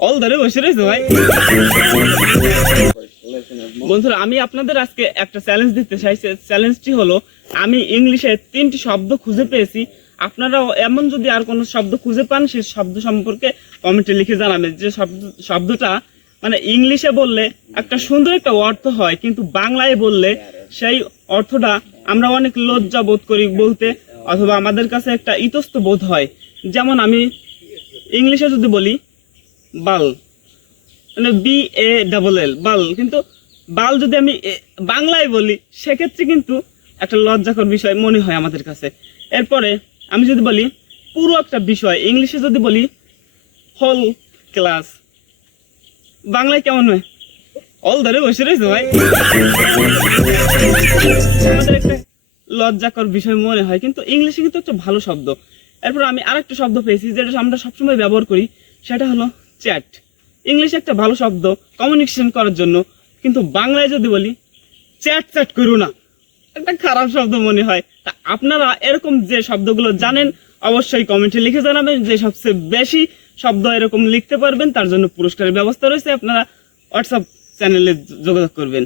All ধরে বসে রয়েছে ভাই। বন্ধুরা, আমি আপনাদের আজকে একটা চ্যালেঞ্জ দিতে চাইছি। চ্যালেঞ্জটি হলো, আমি ইংলিশে 3টি শব্দ খুঁজে পেয়েছি। আপনারাও এমন যদি আর কোনো শব্দ খুঁজে পান, সেই শব্দ সম্পর্কে কমেন্টে লিখে জানাবেন। যে শব্দটা মানে ইংলিশে বললে একটা সুন্দর একটা অর্থ হয়, কিন্তু বাংলায় বললে সেই অর্থটা আমরা অনেক লজ্জা বোধ করি বলতে, অথবা আমাদের কাছে একটা ইতস্ত বোধ হয়। যেমন আমি ইংলিশে যদি বলি বাল, মানে BALL বাল, কিন্তু বাল যদি আমি বাংলায় বলি সেক্ষেত্রে কিন্তু একটা লজ্জাকর বিষয় মনে হয় আমাদের কাছে। এরপরে আমি যদি বলি পুরো একটা বিষয়, ইংলিশে যদি বলি হোল ক্লাস, বাংলায় কেমন হয়? অল ধরে বসে রয়েছে ভাই। আমাদের একটা লজ্জাকর বিষয় মনে হয়, কিন্তু ইংলিশে কিন্তু একটা ভালো শব্দ। এরপর আমি আরেকটা শব্দ পেয়েছি যেটা আমরা সবসময় ব্যবহার করি, সেটা হলো চ্যাট। ইংলিশে একটা ভালো শব্দ কমিউনিকেশন করার জন্য, কিন্তু বাংলায় যদি বলি চ্যাট চ্যাট করু না, একটা খারাপ শব্দ মনে হয়। তা আপনারা এরকম যে শব্দগুলো জানেন অবশ্যই কমেন্টে লিখে জানাবেন। যে সবচেয়ে বেশি শব্দ এরকম লিখতে পারবেন তার জন্য পুরস্কারের ব্যবস্থা রয়েছে। আপনারা হোয়াটসঅ্যাপ চ্যানেলে যোগাযোগ করবেন।